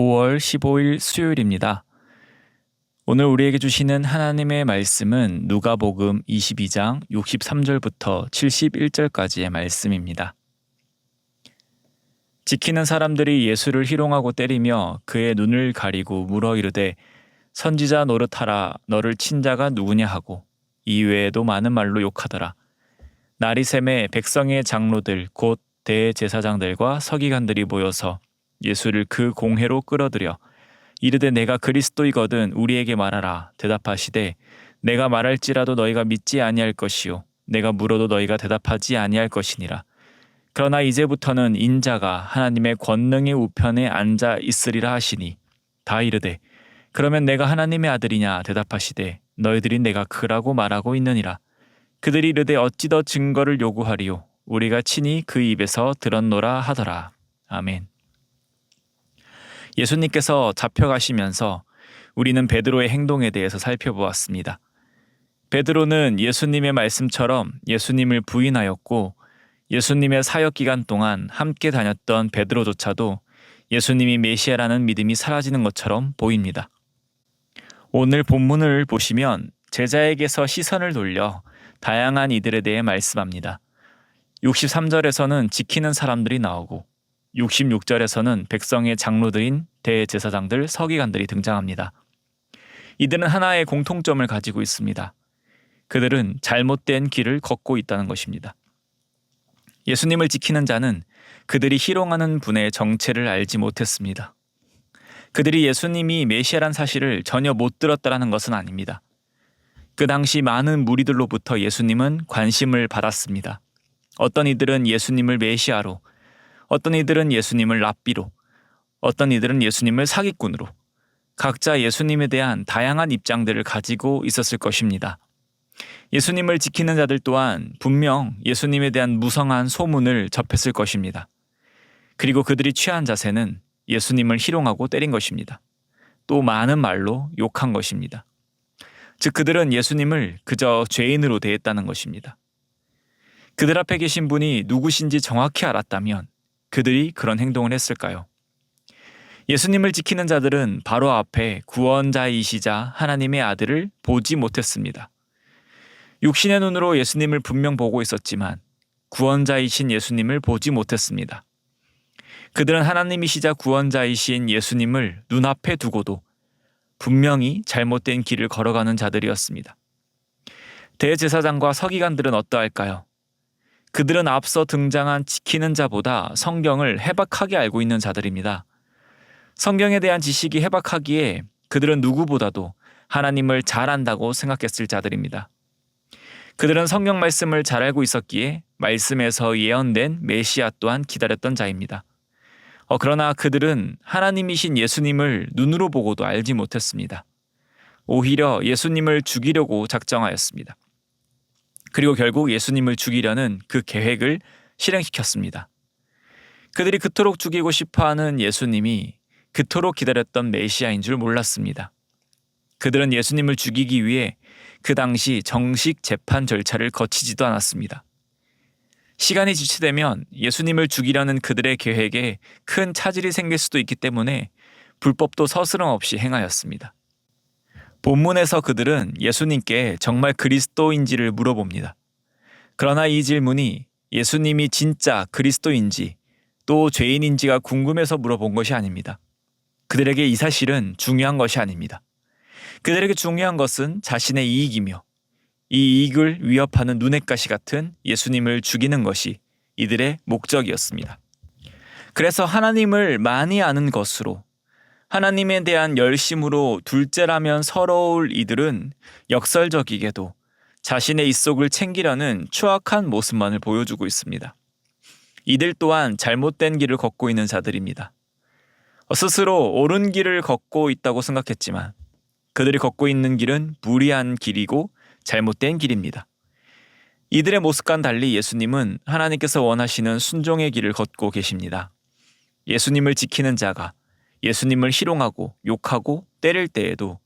5월 15일 수요일입니다. 오늘 우리에게 주시는 하나님의 말씀은 누가복음 22장 63절부터 71절까지의 말씀입니다. 지키는 사람들이 예수를 희롱하고 때리며 그의 눈을 가리고 물어 이르되 선지자 노릇하라 너를 친 자가 누구냐 하고 이외에도 많은 말로 욕하더라. 날이 새매 백성의 장로들 곧 대제사장들과 서기관들이 모여서 예수를 그 공회로 끌어들여 이르되 내가 그리스도이거든 우리에게 말하라. 대답하시되 내가 말할지라도 너희가 믿지 아니할 것이요 내가 물어도 너희가 대답하지 아니할 것이니라. 그러나 이제부터는 인자가 하나님의 권능의 우편에 앉아 있으리라 하시니 다 이르되 그러면 내가 하나님의 아들이냐. 대답하시되 너희들이 내가 그라고 말하고 있느니라. 그들이 이르되 어찌 더 증거를 요구하리요 우리가 친히 그 입에서 들었노라 하더라. 아멘. 예수님께서 잡혀가시면서 우리는 베드로의 행동에 대해서 살펴보았습니다. 베드로는 예수님의 말씀처럼 예수님을 부인하였고 예수님의 사역 기간 동안 함께 다녔던 베드로조차도 예수님이 메시아라는 믿음이 사라지는 것처럼 보입니다. 오늘 본문을 보시면 제자에게서 시선을 돌려 다양한 이들에 대해 말씀합니다. 63절에서는 지키는 사람들이 나오고 66절에서는 백성의 장로들인 대제사장들, 서기관들이 등장합니다. 이들은 하나의 공통점을 가지고 있습니다. 그들은 잘못된 길을 걷고 있다는 것입니다. 예수님을 지키는 자는 그들이 희롱하는 분의 정체를 알지 못했습니다. 그들이 예수님이 메시아란 사실을 전혀 못 들었다는 것은 아닙니다. 그 당시 많은 무리들로부터 예수님은 관심을 받았습니다. 어떤 이들은 예수님을 메시아로, 어떤 이들은 예수님을 랍비로, 어떤 이들은 예수님을 사기꾼으로 각자 예수님에 대한 다양한 입장들을 가지고 있었을 것입니다. 예수님을 지키는 자들 또한 분명 예수님에 대한 무성한 소문을 접했을 것입니다. 그리고 그들이 취한 자세는 예수님을 희롱하고 때린 것입니다. 또 많은 말로 욕한 것입니다. 즉 그들은 예수님을 그저 죄인으로 대했다는 것입니다. 그들 앞에 계신 분이 누구신지 정확히 알았다면 그들이 그런 행동을 했을까요? 예수님을 지키는 자들은 바로 앞에 구원자이시자 하나님의 아들을 보지 못했습니다. 육신의 눈으로 예수님을 분명 보고 있었지만 구원자이신 예수님을 보지 못했습니다. 그들은 하나님이시자 구원자이신 예수님을 눈앞에 두고도 분명히 잘못된 길을 걸어가는 자들이었습니다. 대제사장과 서기관들은 어떠할까요? 그들은 앞서 등장한 지키는 자보다 성경을 해박하게 알고 있는 자들입니다. 성경에 대한 지식이 해박하기에 그들은 누구보다도 하나님을 잘 안다고 생각했을 자들입니다. 그들은 성경 말씀을 잘 알고 있었기에 말씀에서 예언된 메시아 또한 기다렸던 자입니다. 그러나 그들은 하나님이신 예수님을 눈으로 보고도 알지 못했습니다. 오히려 예수님을 죽이려고 작정하였습니다. 그리고 결국 예수님을 죽이려는 그 계획을 실행시켰습니다. 그들이 그토록 죽이고 싶어하는 예수님이 그토록 기다렸던 메시아인 줄 몰랐습니다. 그들은 예수님을 죽이기 위해 그 당시 정식 재판 절차를 거치지도 않았습니다. 시간이 지체되면 예수님을 죽이려는 그들의 계획에 큰 차질이 생길 수도 있기 때문에 불법도 서스럼 없이 행하였습니다. 본문에서 그들은 예수님께 정말 그리스도인지를 물어봅니다. 그러나 이 질문이 예수님이 진짜 그리스도인지 또 죄인인지가 궁금해서 물어본 것이 아닙니다. 그들에게 이 사실은 중요한 것이 아닙니다. 그들에게 중요한 것은 자신의 이익이며 이 이익을 위협하는 눈엣가시 같은 예수님을 죽이는 것이 이들의 목적이었습니다. 그래서 하나님을 많이 아는 것으로 하나님에 대한 열심으로 둘째라면 서러울 이들은 역설적이게도 자신의 입속을 챙기려는 추악한 모습만을 보여주고 있습니다. 이들 또한 잘못된 길을 걷고 있는 자들입니다. 스스로 옳은 길을 걷고 있다고 생각했지만 그들이 걷고 있는 길은 무리한 길이고 잘못된 길입니다. 이들의 모습과는 달리 예수님은 하나님께서 원하시는 순종의 길을 걷고 계십니다. 예수님을 지키는 자가 예수님을 희롱하고 욕하고 때릴 때에도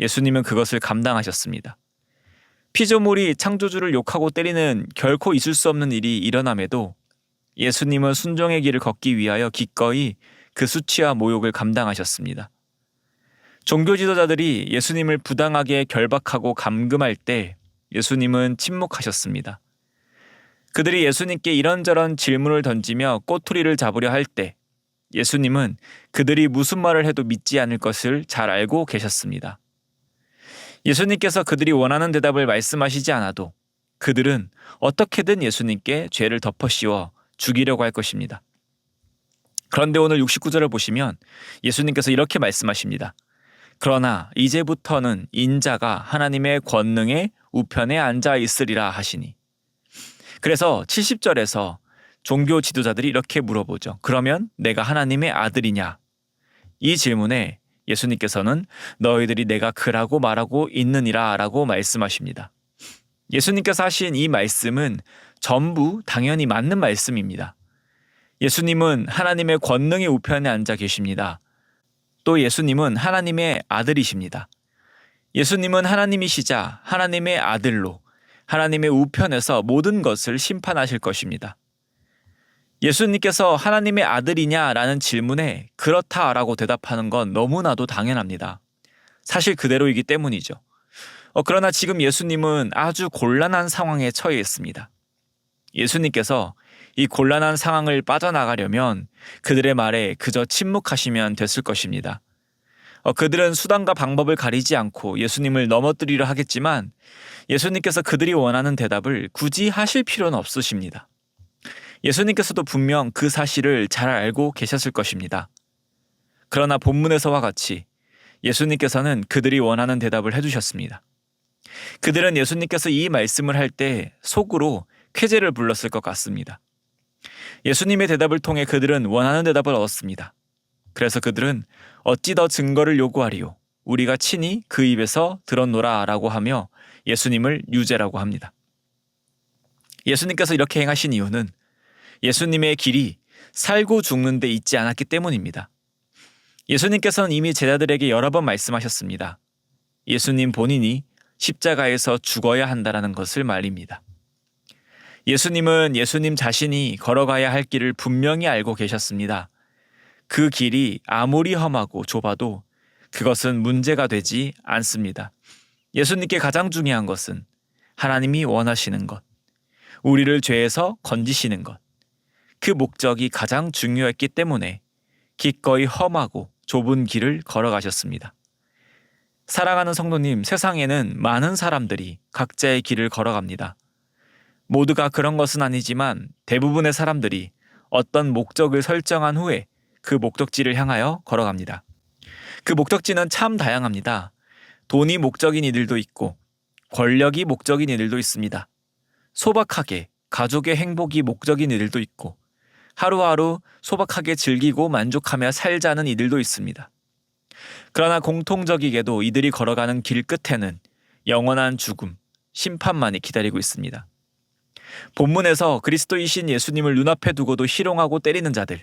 예수님은 그것을 감당하셨습니다. 피조물이 창조주를 욕하고 때리는 결코 있을 수 없는 일이 일어남에도 예수님은 순종의 길을 걷기 위하여 기꺼이 그 수치와 모욕을 감당하셨습니다. 종교 지도자들이 예수님을 부당하게 결박하고 감금할 때 예수님은 침묵하셨습니다. 그들이 예수님께 이런저런 질문을 던지며 꼬투리를 잡으려 할 때 예수님은 그들이 무슨 말을 해도 믿지 않을 것을 잘 알고 계셨습니다. 예수님께서 그들이 원하는 대답을 말씀하시지 않아도 그들은 어떻게든 예수님께 죄를 덮어씌워 죽이려고 할 것입니다. 그런데 오늘 69절을 보시면 예수님께서 이렇게 말씀하십니다. 그러나 이제부터는 인자가 하나님의 권능의 우편에 앉아 있으리라 하시니. 그래서 70절에서 종교 지도자들이 이렇게 물어보죠. 그러면 내가 하나님의 아들이냐? 이 질문에 예수님께서는 너희들이 내가 그라고 말하고 있느니라 라고 말씀하십니다. 예수님께서 하신 이 말씀은 전부 당연히 맞는 말씀입니다. 예수님은 하나님의 권능의 우편에 앉아 계십니다. 또 예수님은 하나님의 아들이십니다. 예수님은 하나님이시자 하나님의 아들로 하나님의 우편에서 모든 것을 심판하실 것입니다. 예수님께서 하나님의 아들이냐라는 질문에 그렇다라고 대답하는 건 너무나도 당연합니다. 사실 그대로이기 때문이죠. 그러나 지금 예수님은 아주 곤란한 상황에 처해 있습니다. 예수님께서 이 곤란한 상황을 빠져나가려면 그들의 말에 그저 침묵하시면 됐을 것입니다. 그들은 수단과 방법을 가리지 않고 예수님을 넘어뜨리려 하겠지만 예수님께서 그들이 원하는 대답을 굳이 하실 필요는 없으십니다. 예수님께서도 분명 그 사실을 잘 알고 계셨을 것입니다. 그러나 본문에서와 같이 예수님께서는 그들이 원하는 대답을 해주셨습니다. 그들은 예수님께서 이 말씀을 할 때 속으로 쾌재를 불렀을 것 같습니다. 예수님의 대답을 통해 그들은 원하는 대답을 얻었습니다. 그래서 그들은 어찌 더 증거를 요구하리요? 우리가 친히 그 입에서 들었노라 라고 하며 예수님을 유죄라고 합니다. 예수님께서 이렇게 행하신 이유는 예수님의 길이 살고 죽는 데 있지 않았기 때문입니다. 예수님께서는 이미 제자들에게 여러 번 말씀하셨습니다. 예수님 본인이 십자가에서 죽어야 한다라는 것을 말입니다. 예수님은 예수님 자신이 걸어가야 할 길을 분명히 알고 계셨습니다. 그 길이 아무리 험하고 좁아도 그것은 문제가 되지 않습니다. 예수님께 가장 중요한 것은 하나님이 원하시는 것, 우리를 죄에서 건지시는 것, 그 목적이 가장 중요했기 때문에 기꺼이 험하고 좁은 길을 걸어가셨습니다. 사랑하는 성도님, 세상에는 많은 사람들이 각자의 길을 걸어갑니다. 모두가 그런 것은 아니지만 대부분의 사람들이 어떤 목적을 설정한 후에 그 목적지를 향하여 걸어갑니다. 그 목적지는 참 다양합니다. 돈이 목적인 이들도 있고 권력이 목적인 이들도 있습니다. 소박하게 가족의 행복이 목적인 이들도 있고 하루하루 소박하게 즐기고 만족하며 살자는 이들도 있습니다. 그러나 공통적이게도 이들이 걸어가는 길 끝에는 영원한 죽음, 심판만이 기다리고 있습니다. 본문에서 그리스도이신 예수님을 눈앞에 두고도 희롱하고 때리는 자들,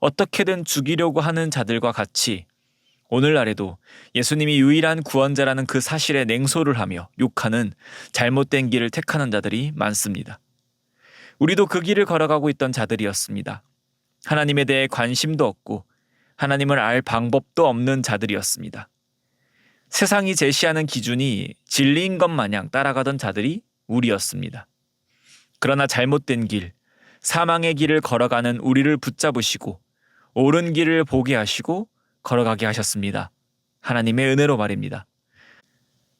어떻게든 죽이려고 하는 자들과 같이 오늘날에도 예수님이 유일한 구원자라는 그 사실에 냉소를 하며 욕하는 잘못된 길을 택하는 자들이 많습니다. 우리도 그 길을 걸어가고 있던 자들이었습니다. 하나님에 대해 관심도 없고 하나님을 알 방법도 없는 자들이었습니다. 세상이 제시하는 기준이 진리인 것 마냥 따라가던 자들이 우리였습니다. 그러나 잘못된 길, 사망의 길을 걸어가는 우리를 붙잡으시고 옳은 길을 보게 하시고 걸어가게 하셨습니다. 하나님의 은혜로 말입니다.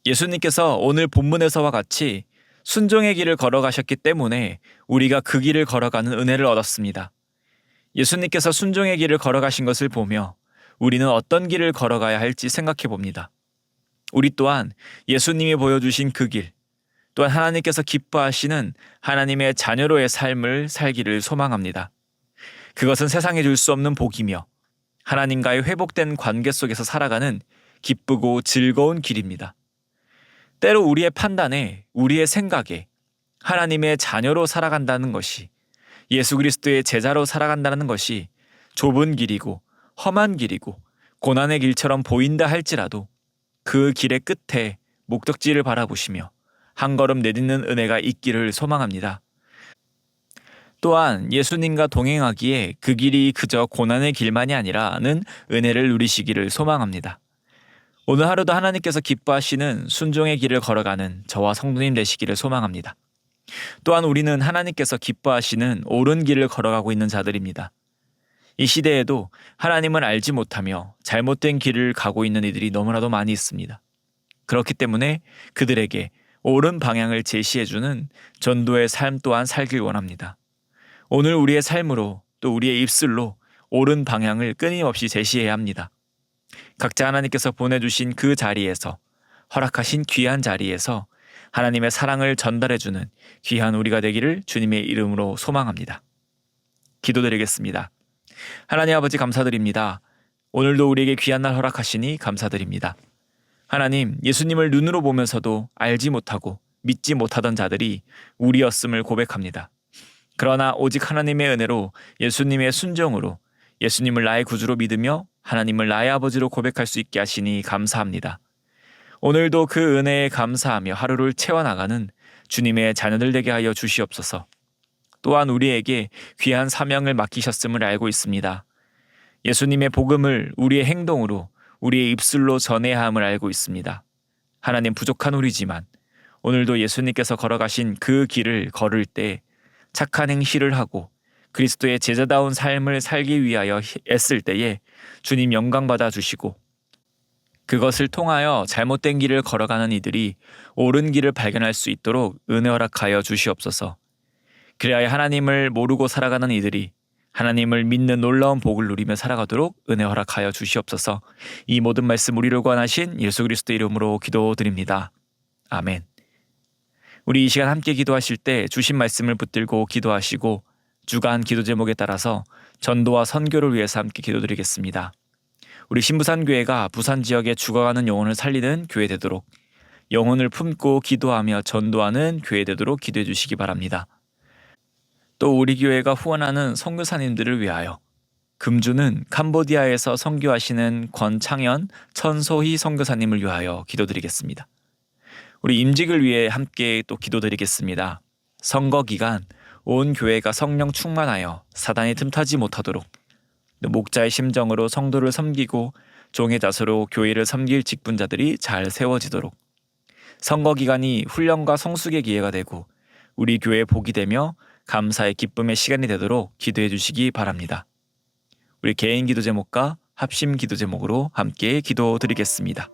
예수님께서 오늘 본문에서와 같이 순종의 길을 걸어가셨기 때문에 우리가 그 길을 걸어가는 은혜를 얻었습니다. 예수님께서 순종의 길을 걸어가신 것을 보며 우리는 어떤 길을 걸어가야 할지 생각해 봅니다. 우리 또한 예수님이 보여주신 그 길, 또한 하나님께서 기뻐하시는 하나님의 자녀로의 삶을 살기를 소망합니다. 그것은 세상에 줄 수 없는 복이며 하나님과의 회복된 관계 속에서 살아가는 기쁘고 즐거운 길입니다. 때로 우리의 판단에, 우리의 생각에 하나님의 자녀로 살아간다는 것이, 예수 그리스도의 제자로 살아간다는 것이 좁은 길이고 험한 길이고 고난의 길처럼 보인다 할지라도 그 길의 끝에 목적지를 바라보시며 한 걸음 내딛는 은혜가 있기를 소망합니다. 또한 예수님과 동행하기에 그 길이 그저 고난의 길만이 아니라는 은혜를 누리시기를 소망합니다. 오늘 하루도 하나님께서 기뻐하시는 순종의 길을 걸어가는 저와 성도님 되시기를 소망합니다. 또한 우리는 하나님께서 기뻐하시는 옳은 길을 걸어가고 있는 자들입니다. 이 시대에도 하나님을 알지 못하며 잘못된 길을 가고 있는 이들이 너무나도 많이 있습니다. 그렇기 때문에 그들에게 옳은 방향을 제시해주는 전도의 삶 또한 살길 원합니다. 오늘 우리의 삶으로 또 우리의 입술로 옳은 방향을 끊임없이 제시해야 합니다. 각자 하나님께서 보내주신 그 자리에서, 허락하신 귀한 자리에서 하나님의 사랑을 전달해주는 귀한 우리가 되기를 주님의 이름으로 소망합니다. 기도드리겠습니다. 하나님 아버지 감사드립니다. 오늘도 우리에게 귀한 날 허락하시니 감사드립니다. 하나님, 예수님을 눈으로 보면서도 알지 못하고 믿지 못하던 자들이 우리였음을 고백합니다. 그러나 오직 하나님의 은혜로 예수님의 순종으로 예수님을 나의 구주로 믿으며 하나님을 나의 아버지로 고백할 수 있게 하시니 감사합니다. 오늘도 그 은혜에 감사하며 하루를 채워나가는 주님의 자녀들 되게 하여 주시옵소서. 또한 우리에게 귀한 사명을 맡기셨음을 알고 있습니다. 예수님의 복음을 우리의 행동으로, 우리의 입술로 전해야 함을 알고 있습니다. 하나님, 부족한 우리지만 오늘도 예수님께서 걸어가신 그 길을 걸을 때 착한 행실을 하고 그리스도의 제자다운 삶을 살기 위하여 애쓸 때에 주님 영광 받아 주시고, 그것을 통하여 잘못된 길을 걸어가는 이들이 옳은 길을 발견할 수 있도록 은혜 허락하여 주시옵소서. 그래야 하나님을 모르고 살아가는 이들이 하나님을 믿는 놀라운 복을 누리며 살아가도록 은혜 허락하여 주시옵소서. 이 모든 말씀 우리를 구원하신 예수 그리스도 이름으로 기도드립니다. 아멘. 우리 이 시간 함께 기도하실 때 주신 말씀을 붙들고 기도하시고 주간 기도 제목에 따라서 전도와 선교를 위해서 함께 기도드리겠습니다. 우리 신부산교회가 부산 지역에 죽어가는 영혼을 살리는 교회 되도록, 영혼을 품고 기도하며 전도하는 교회 되도록 기도해 주시기 바랍니다. 또 우리 교회가 후원하는 선교사님들을 위하여 금주는 캄보디아에서 선교하시는 권창현, 천소희 선교사님을 위하여 기도드리겠습니다. 우리 임직을 위해 함께 또 기도드리겠습니다. 선거 기간 온 교회가 성령 충만하여 사단이 틈타지 못하도록, 목자의 심정으로 성도를 섬기고 종의 자세로 교회를 섬길 직분자들이 잘 세워지도록, 선거 기간이 훈련과 성숙의 기회가 되고 우리 교회에 복이 되며 감사의 기쁨의 시간이 되도록 기도해 주시기 바랍니다. 우리 개인 기도 제목과 합심 기도 제목으로 함께 기도드리겠습니다.